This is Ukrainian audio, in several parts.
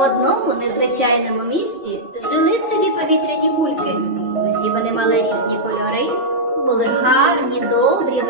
В одному незвичайному місті жили собі повітряні кульки. Усі вони мали різні кольори, були гарні, добрі,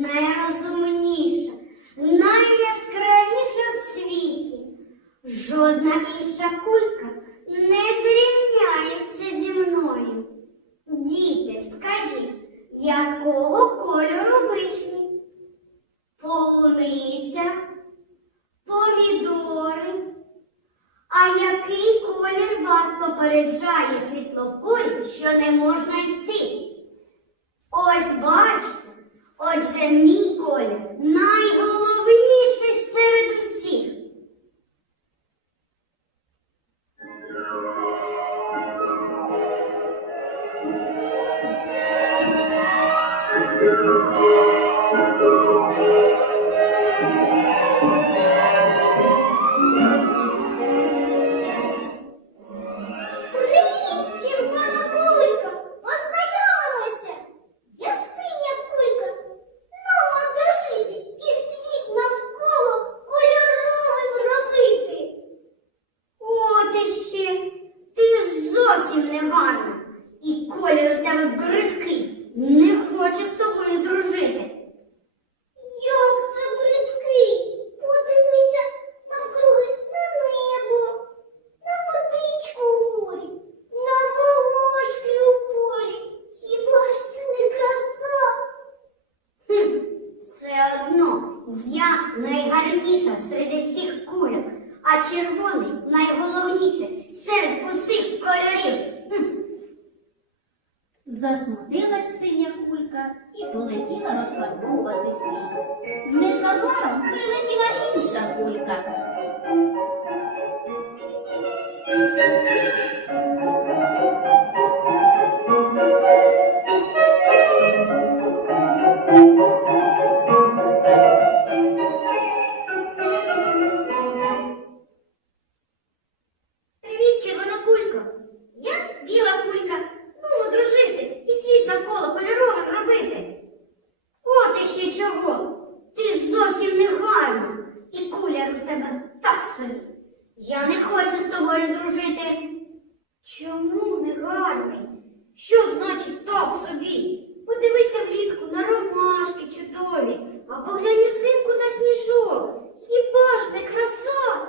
найрозумніша, найяскравіша в світі. Жодна інша кулька не зрівняється зі мною. Діти, скажіть, якого кольору вишні? Полуниця, помідори. А який колір вас попереджає світлофорі, що не можна йти? Ось бачите, отже, мій колір найголовніший а червоний найголовніше серед усіх кольорів. Засмутилась синя кулька і полетіла розфарбовувати світ. Незабаром прилетіла інша кулька. Тобою дружити. Чому не гарний? Що значить так собі? Подивися влітку на ромашки чудові, а поглянь узимку на сніжок. Хіба ж не краса?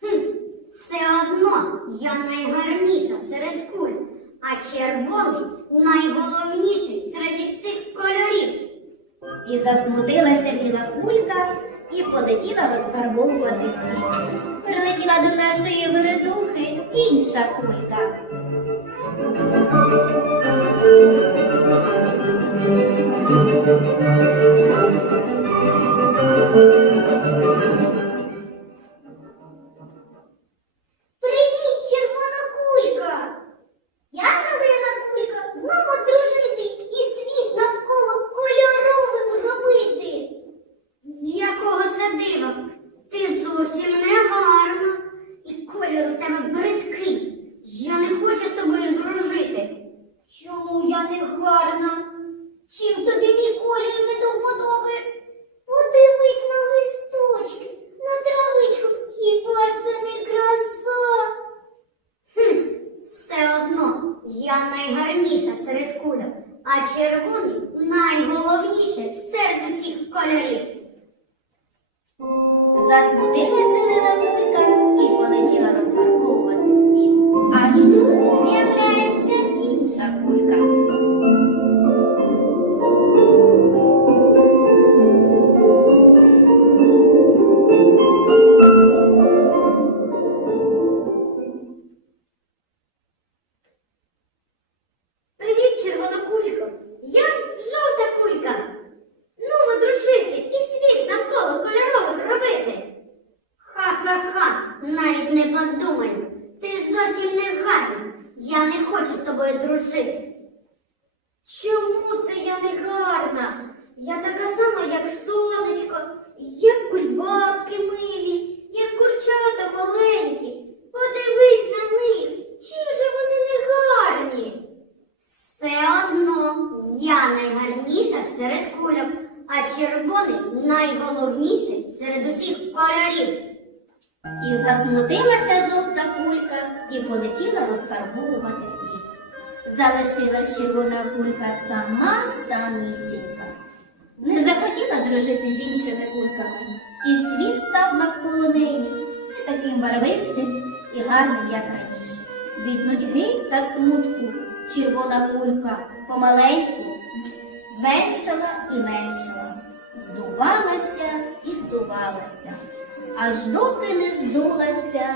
Хм, все одно я найгарніша серед куль, а червоний найголовніший серед всіх кольорів. І засмутилася біла кулька і полетіла розфарбовувати світ. Прилетіла до нашої вередухи інша кулька. Привіт, я найгарніша серед кульок, а червоний найголовніше серед усіх кольорів. Засмутилася зелена кулька і полетіла розфарбовувати світ. Аж тут найголовніший серед усіх кольорів. І засмутилася жовта кулька і полетіла розфарбовувати світ. Залишилась червона кулька сама самісінька. Не захотіла дружити з іншими кульками, і світ став навколо неї не таким барвистим і гарним, як раніше. Від нудьги та смутку червона кулька помаленьку меншала і меншала, здувалася і здувалася, аж доки не здулася.